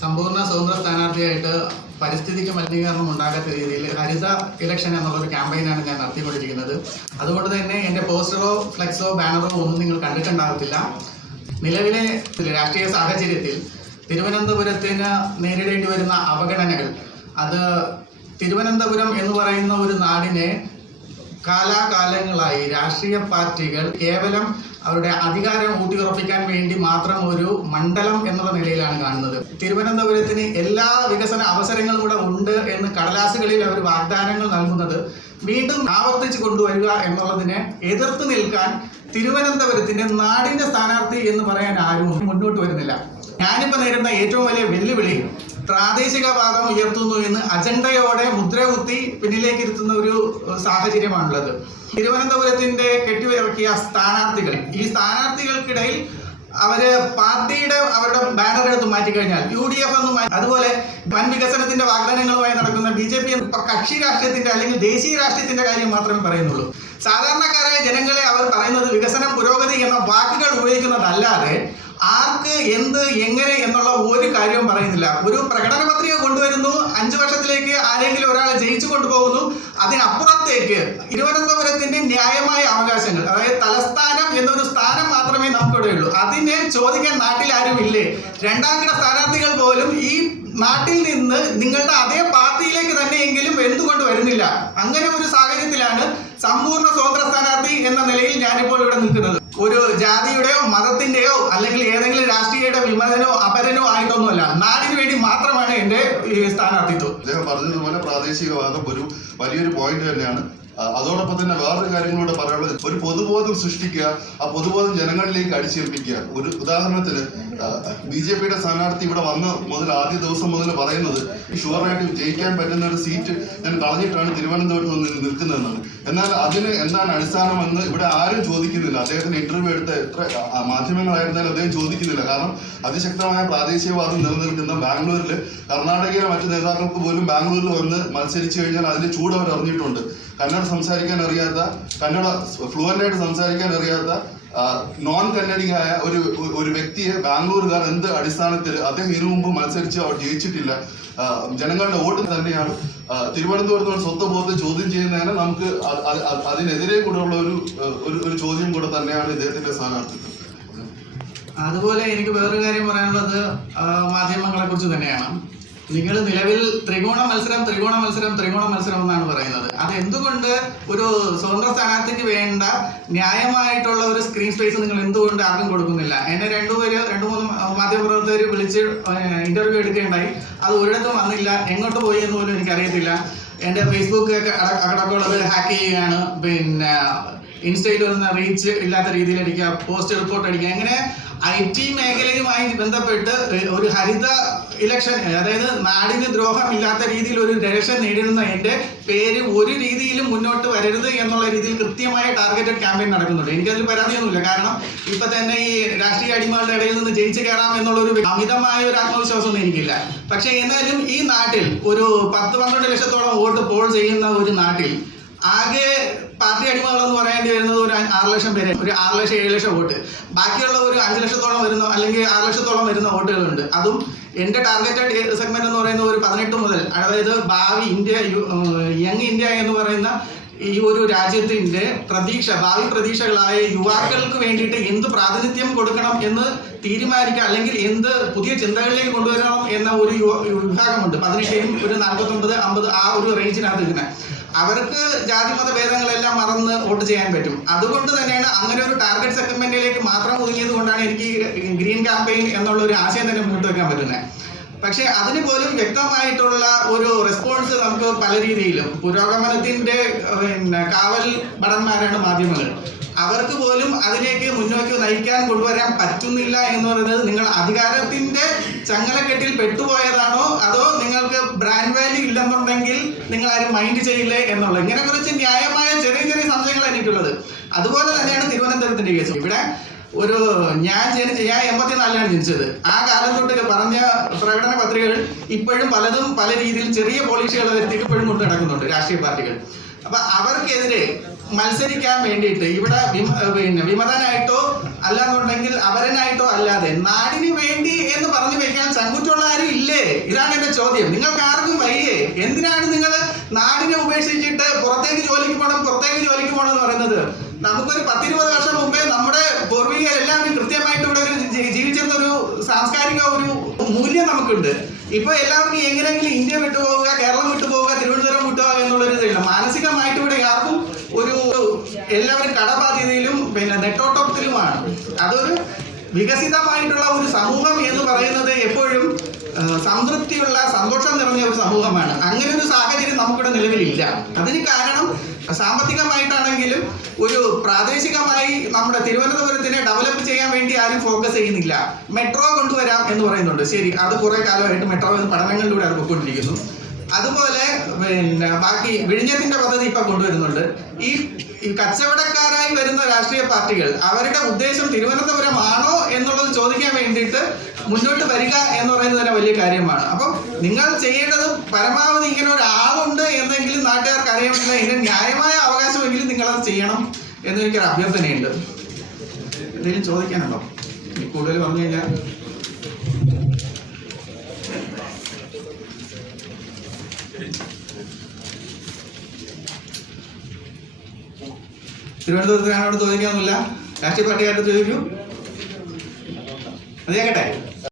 സമ്പൂർണ സ്വതന്ത്ര സ്ഥാനാർത്ഥിയായിട്ട് പരിസ്ഥിതിക്ക് മലിനീകരണം ഉണ്ടാകാത്ത രീതിയിൽ ഹരിത ഇലക്ഷൻ എന്നുള്ളൊരു ക്യാമ്പയിനാണ് ഞാൻ നടത്തിക്കൊണ്ടിരിക്കുന്നത്. അതുകൊണ്ട് തന്നെ എന്റെ പോസ്റ്ററോ ഫ്ലെക്സോ ബാനറോ ഒന്നും നിങ്ങൾ കണ്ടിട്ടുണ്ടാകത്തില്ല. നിലവിലെ രാഷ്ട്രീയ സാഹചര്യത്തിൽ തിരുവനന്തപുരത്തിന് നേരിടേണ്ടി വരുന്ന അവഗണനകൾ അത് തിരുവനന്തപുരം എന്ന് പറയുന്ന ഒരു നാടിനെ കാലാകാലങ്ങളായി രാഷ്ട്രീയ പാർട്ടികൾ കേവലം അവരുടെ അധികാരം ഊട്ടിയുറപ്പിക്കാൻ വേണ്ടി മാത്രം ഒരു മണ്ഡലം എന്നുള്ള നിലയിലാണ് കാണുന്നത്. തിരുവനന്തപുരത്തിന് എല്ലാ വികസന അവസരങ്ങളും കൂടെ ഉണ്ട് എന്ന് കടലാസുകളിൽ അവർ വാഗ്ദാനങ്ങൾ നൽകുന്നത് വീണ്ടും ആവർത്തിച്ചു കൊണ്ടുവരിക എന്നുള്ളതിനെ എതിർത്ത് നിൽക്കാൻ തിരുവനന്തപുരത്തിന്റെ നാടിന്റെ സ്ഥാനാർത്ഥി എന്ന് പറയാൻ ആരും മുന്നോട്ട് വരുന്നില്ല. ഞാനിപ്പോ നേരിടുന്ന ഏറ്റവും വലിയ വെല്ലുവിളി പ്രാദേശികവാദം ഉയർത്തുന്നു എന്ന് അജണ്ടയോടെ മുദ്രകുത്തി പിന്നിലേക്ക് ഇരുത്തുന്ന ഒരു സാഹചര്യമാണുള്ളത്. തിരുവനന്തപുരത്തിന്റെ കെട്ടിയിറക്കിയ സ്ഥാനാർത്ഥികൾ. ഈ സ്ഥാനാർത്ഥികൾക്കിടയിൽ അവർ പാർട്ടിയുടെ അവരുടെ ബാനർ എടുത്ത് മാറ്റിക്കഴിഞ്ഞാൽ യു ഡി എഫ് എന്ന് മാറ്റി അതുപോലെ വൻ വികസനത്തിന്റെ വാഗ്ദാനങ്ങളുമായി നടക്കുന്ന ബി ജെ പി കക്ഷി രാഷ്ട്രീയത്തിന്റെ അല്ലെങ്കിൽ ദേശീയ രാഷ്ട്രീയത്തിന്റെ കാര്യം മാത്രമേ പറയുന്നുള്ളൂ. സാധാരണക്കാരായ ജനങ്ങളെ അവർ പറയുന്നത് വികസനം പുരോഗതി എന്ന വാക്കുകൾ ഉപയോഗിക്കുന്നതല്ലാതെ ആർക്ക് എന്ത് എങ്ങനെ എന്നുള്ള ഒരു കാര്യവും പറയുന്നില്ല. ഒരു പ്രകടന പത്രിക കൊണ്ടുവരുന്നു അഞ്ചു വർഷത്തിലേക്ക് ആരെങ്കിലും ഒരാളെ ജയിച്ചു കൊണ്ടുപോകുന്നു അതിനപ്പുറത്തേക്ക് തിരുവനന്തപുരത്തിന്റെ ന്യായമായ അവകാശങ്ങൾ അതായത് തലസ്ഥാനം എന്നൊരു സ്ഥാനം മാത്രമേ നമുക്കിവിടെ ഉള്ളൂ അതിനെ ചോദിക്കാൻ നാട്ടിൽ ആരും ഇല്ലേ രണ്ടാംകിട സ്ഥാനാർത്ഥികൾ പോലും ഈ നാട്ടിൽ നിന്ന് നിങ്ങളുടെ അതേ പാർട്ടിയിലേക്ക് തന്നെയെങ്കിലും എന്തുകൊണ്ട് വരുന്നില്ല? അങ്ങനെ ഒരു സാഹചര്യത്തിലാണ് സമ്പൂർണ സ്വതന്ത്ര സ്ഥാനാർത്ഥി എന്ന നിലയിൽ ഞാനിപ്പോൾ ഇവിടെ നിൽക്കുന്നത്. ഒരു ജാതിയുടെയോ മതത്തിന്റെയോ അല്ലെങ്കിൽ ഏതെങ്കിലും രാഷ്ട്രീയയുടെ വിമതനോ അപരനോ ആയിട്ടൊന്നുമല്ല. നാടിന് വേണ്ടി മാത്രമാണ് എന്റെ സ്ഥാനാർത്ഥിത്വം. അദ്ദേഹം പറഞ്ഞതുപോലെ പ്രാദേശികവാദം ഒരു വലിയൊരു പോയിന്റ് തന്നെയാണ്. അതോടൊപ്പം തന്നെ വേറൊരു കാര്യങ്ങളൂടെ പറയാനുള്ളത്. ഒരു പൊതുബോധം സൃഷ്ടിക്കുക ആ പൊതുബോധം ജനങ്ങളിലേക്ക് അടിച്ചേൽപ്പിക്കുക. ഒരു ഉദാഹരണത്തിന് ബി ജെ പിയുടെ സ്ഥാനാർത്ഥി ഇവിടെ വന്ന മുതൽ ആദ്യ ദിവസം മുതൽ പറയുന്നത് ഷുവറായിട്ട് ജയിക്കാൻ പറ്റുന്ന ഒരു സീറ്റ് ഞാൻ കളഞ്ഞിട്ടാണ് തിരുവനന്തപുരത്ത് നിന്ന് നിൽക്കുന്നതെന്നാണ്. എന്നാൽ അതിന് എന്താണ് അടിസ്ഥാനമെന്ന് ഇവിടെ ആരും ചോദിക്കുന്നില്ല. അദ്ദേഹത്തിന് ഇന്റർവ്യൂ എടുത്ത എത്ര മാധ്യമങ്ങളായിരുന്നാലും അദ്ദേഹം ചോദിക്കുന്നില്ല. കാരണം അതിശക്തമായ പ്രാദേശികവാദം നിലനിൽക്കുന്ന ബാംഗ്ലൂരിൽ കർണാടകയിലെ മറ്റു നേതാക്കൾക്ക് പോലും ബാംഗ്ലൂരിൽ വന്ന് മത്സരിച്ചു കഴിഞ്ഞാൽ അതിന്റെ ചൂട് അവർ അറിഞ്ഞിട്ടുണ്ട്. കന്നഡ സംസാരിക്കാൻ അറിയാത്ത കന്നഡ ഫ്ലുവന്റായിട്ട് സംസാരിക്കാൻ അറിയാത്ത നോൺ കന്നഡിയായ ഒരു ഒരു വ്യക്തിയെ ബാംഗ്ലൂരുകാർ എന്ത് അടിസ്ഥാനത്തിൽ അദ്ദേഹം ഇതിനു മുമ്പ് മത്സരിച്ച് അവർ ജയിച്ചിട്ടില്ല. ജനങ്ങളുടെ വോട്ട് തന്നെയാണ്. തിരുവനന്തപുരത്ത് തിരുവനന്തപുരത്തോട് സ്വത്ത് ബോധം ചോദ്യം ചെയ്യുന്നതിന് നമുക്ക് അതിനെതിരെ കൂടെയുള്ള ഒരു ഒരു ചോദ്യം കൂടെ തന്നെയാണ് ഇദ്ദേഹത്തിന്റെ സ്ഥാനാർത്ഥിത്വം അതുപോലെ എനിക്ക് വേറൊരു കാര്യം പറയാനുള്ളത് മാധ്യമങ്ങളെ കുറിച്ച് തന്നെയാണ്. നിങ്ങൾ നിലവിൽ ത്രികോണ മത്സരം ത്രികോണ മത്സരം ത്രികോണ മത്സരം എന്നാണ് പറയുന്നത്. അത് എന്തുകൊണ്ട് ഒരു സ്വതന്ത്ര സ്ഥാനാർത്ഥിക്ക് വേണ്ട ന്യായമായിട്ടുള്ള ഒരു സ്ക്രീൻ സ്പേസ് നിങ്ങൾ എന്തുകൊണ്ട് ആർക്കും കൊടുക്കുന്നില്ല? എന്നെ രണ്ടുപേര് രണ്ടു മൂന്ന് മാധ്യമപ്രവർത്തകർ വിളിച്ച് ഇന്റർവ്യൂ എടുക്കുകയുണ്ടായി അത് ഒരിടത്തും വന്നില്ല. എങ്ങോട്ട് പോയി എന്ന് പോലും എനിക്കറിയത്തില്ല. എന്റെ ഫേസ്ബുക്ക് ഒക്കെ അട- അടക്കമുള്ളത് ഹാക്ക് ചെയ്യുകയാണ്. പിന്നെ ഇൻസ്റ്റയിൽ വരുന്ന റീച്ച് ഇല്ലാത്ത രീതിയിൽ അടിക്കുക പോസ്റ്റ് റിപ്പോർട്ട് അടിക്കുക അങ്ങനെ ഐ ടി മേഖലയുമായി ബന്ധപ്പെട്ട് ഒരു ഹരിത ഇലക്ഷൻ അതായത് നാടിന് ദ്രോഹം ഇല്ലാത്ത രീതിയിൽ ഒരു രക്ഷ നേരിടുന്ന എന്റെ പേര് ഒരു രീതിയിലും മുന്നോട്ട് വരരുത് എന്നുള്ള രീതിയിൽ കൃത്യമായ ടാർഗറ്റഡ് ക്യാമ്പയിൻ നടക്കുന്നുണ്ട്. എനിക്കതിൽ പരാതിയൊന്നുമില്ല. കാരണം ഇപ്പൊ തന്നെ ഈ രാഷ്ട്രീയ അടിമകളുടെ ഇടയിൽ നിന്ന് ജയിച്ചു കയറാം എന്നുള്ള ഒരു അമിതമായ ഒരു ആത്മവിശ്വാസമൊന്നും എനിക്കില്ല. പക്ഷേ എന്നാലും ഈ നാട്ടിൽ ഒരു പത്ത് പന്ത്രണ്ട് ലക്ഷത്തോളം വോട്ട് പോൾ ചെയ്യുന്ന ഒരു നാട്ടിൽ ആകെ പാർട്ടി അടിമകൾ എന്ന് പറയേണ്ടി വരുന്നത് ഒരു ആറ് ലക്ഷം പേര് ഒരു ആറ് ലക്ഷം ഏഴ് ലക്ഷം വോട്ട്. ബാക്കിയുള്ള ഒരു അഞ്ച് ലക്ഷത്തോളം വരുന്ന അല്ലെങ്കിൽ ആറ് ലക്ഷത്തോളം വരുന്ന വോട്ടുകളുണ്ട്. അതും എന്റെ ടാർഗറ്റഡ് സെഗ്മെന്റ് എന്ന് പറയുന്ന ഒരു പതിനെട്ട് മുതൽ അതായത് ഭാവി ഇന്ത്യ യങ് ഇന്ത്യ എന്ന് പറയുന്ന ഈ ഒരു രാജ്യത്തിന്റെ പ്രതീക്ഷ ഭാവി പ്രതീക്ഷകളായ യുവാക്കൾക്ക് വേണ്ടിയിട്ട് എന്ത് പ്രാതിനിധ്യം കൊടുക്കണം എന്ന് തീരുമാനിക്കുക അല്ലെങ്കിൽ എന്ത് പുതിയ ചിന്തകളിലേക്ക് കൊണ്ടുവരണം എന്ന ഒരു വിഭാഗമുണ്ട്. പതിനെട്ടിനും ഒരു നാൽപ്പത്തൊമ്പത് അമ്പത് ആ ഒരു റേഞ്ചിനകത്ത് നിൽക്കുന്നത് അവർക്ക് ജാതി മത ഭേദങ്ങളെല്ലാം മറന്ന് വോട്ട് ചെയ്യാൻ പറ്റും. അതുകൊണ്ട് തന്നെയാണ് അങ്ങനെ ഒരു ടാർഗറ്റ് സെഗ്മെന്റിലേക്ക് മാത്രം ഒതുങ്ങിയത് കൊണ്ടാണ് എനിക്ക് ഗ്രീൻ ക്യാമ്പയിൻ എന്നുള്ള ഒരു ആശയം തന്നെ മുന്നോട്ട് വെക്കാൻ പറ്റുന്നത്. പക്ഷെ അതിന് പോലും വ്യക്തമായിട്ടുള്ള ഒരു റെസ്പോൺസ് നമുക്ക് പല രീതിയിലും. പുരോഗമനത്തിന്റെ പിന്നെ കാവൽ ഭടന്മാരാണ് മാധ്യമങ്ങൾ. അവർക്ക് പോലും അതിലേക്ക് മുന്നോട്ട് നയിക്കാൻ കൊണ്ടുവരാൻ പറ്റുന്നില്ല എന്ന് പറയുന്നത് നിങ്ങൾ അധികാരത്തിന്റെ ചങ്ങലക്കെട്ടിൽ പെട്ടുപോയതാണോ? അതോ നിങ്ങൾക്ക് ബ്രാൻഡ് വാല്യൂ ഇല്ലെന്നുണ്ടെങ്കിൽ നിങ്ങൾ ആരും മൈൻഡ് ചെയ്യില്ലേ എന്നുള്ളത് ഇങ്ങനെ കുറച്ച് ന്യായമായ ചെറിയ ചെറിയ സംശയങ്ങളാണ് എനിക്കുള്ളത്. അതുപോലെ തന്നെയാണ് തിരുവനന്തപുരത്തിന്റെ കേസ് ഇവിടെ ഒരു ഞാൻ ജനിച്ച ഞാൻ എൺപത്തിനാലിലാണ് ജനിച്ചത്. ആ കാലം തൊട്ട് പറഞ്ഞ പ്രകടന പത്രികകൾ ഇപ്പോഴും പലതും പല രീതിയിൽ ചെറിയ പോളിസികൾ വരുത്തി ഇപ്പോഴും കൊണ്ട് നടക്കുന്നുണ്ട് രാഷ്ട്രീയ പാർട്ടികൾ. അപ്പൊ അവർക്കെതിരെ മത്സരിക്കാൻ വേണ്ടിയിട്ട് ഇവിടെ പിന്നെ വിമതനായിട്ടോ അല്ലാന്നുണ്ടെങ്കിൽ അവരനായിട്ടോ അല്ലാതെ നാടിന് വേണ്ടി എന്ന് പറഞ്ഞു വെക്കാൻ ചങ്കുറ്റുള്ള ആരും ഇല്ലേ? ഇതാണ് എന്റെ ചോദ്യം. നിങ്ങൾക്ക് ആർക്കും വയ്യേ? എന്തിനാണ് നിങ്ങൾ നാടിനെ ഉപേക്ഷിച്ചിട്ട് പുറത്തേക്ക് ജോലിക്ക് പോകണം പുറത്തേക്ക് ജോലിക്ക് പോകണം എന്ന് പറയുന്നത്? നമുക്കൊരു പത്തിരുപത് വർഷം മുമ്പേ നമ്മുടെ പൂർവികർ കൃത്യമായിട്ട് ഇവിടെ ഒരു ജീവിച്ചിരുന്ന ഒരു സാംസ്കാരിക ഒരു മൂല്യം നമുക്കുണ്ട്. ഇപ്പൊ എല്ലാവർക്കും എങ്ങനെയെങ്കിലും ഇന്ത്യ വിട്ടുപോവുക കേരളം വിട്ടുപോവുക തിരുവനന്തപുരം വിട്ടുപോവുക എന്നുള്ളൊരു മാനസികമായിട്ട് എല്ലാവരും കടബാധ്യതയിലും പിന്നെ നെട്ടോട്ടത്തിലുമാണ്. അതൊരു വികസിതമായിട്ടുള്ള ഒരു സമൂഹം എന്ന് പറയുന്നത് എപ്പോഴും സംതൃപ്തിയുള്ള സന്തോഷം നിറഞ്ഞ ഒരു സമൂഹമാണ്. അങ്ങനെ ഒരു സാഹചര്യം നമുക്കിവിടെ നിലവിലില്ല. അതിന് കാരണം സാമ്പത്തികമായിട്ടാണെങ്കിലും ഒരു പ്രാദേശികമായി നമ്മുടെ തിരുവനന്തപുരത്തിനെ ഡെവലപ്പ് ചെയ്യാൻ വേണ്ടി ആരും ഫോക്കസ് ചെയ്യുന്നില്ല. മെട്രോ കൊണ്ടുവരാം എന്ന് പറയുന്നുണ്ട്. ശരി അത് കുറെ കാലമായിട്ട് മെട്രോ എന്ന് പഠനങ്ങളിലൂടെ അത് പൊയ്ക്കൊണ്ടിരിക്കുന്നു. അതുപോലെ പിന്നെ ബാക്കി വിഴിഞ്ഞത്തിന്റെ പദ്ധതി ഇപ്പൊ കൊണ്ടുവരുന്നുണ്ട്. ഈ കച്ചവടക്കാരായി വരുന്ന രാഷ്ട്രീയ പാർട്ടികൾ അവരുടെ ഉദ്ദേശം തിരുവനന്തപുരമാണോ എന്നുള്ളത് ചോദിക്കാൻ വേണ്ടിയിട്ട് മുന്നോട്ട് വരിക എന്ന് പറയുന്നത് തന്നെ വലിയ കാര്യമാണ്. അപ്പം നിങ്ങൾ ചെയ്യേണ്ടത് പരമാവധി ഇങ്ങനെ ഒരാളുണ്ട് എന്നെങ്കിലും നാട്ടുകാർക്ക് അറിയണമെങ്കിൽ ഇതിന് ന്യായമായ അവകാശമെങ്കിലും അത് ചെയ്യണം എന്നെനിക്കൊരു അഭ്യർത്ഥനയുണ്ട്. എന്തെങ്കിലും ചോദിക്കാനുണ്ടോ? കൂടുതൽ പറഞ്ഞു കഴിഞ്ഞാൽ തിരുവനന്തപുരത്ത് ഞാനോട് ചോദിക്കാനൊന്നുമില്ല. രാഷ്ട്രീയ പാർട്ടിക്കാരോട് ചോദിക്കൂ. അത് കേട്ടെ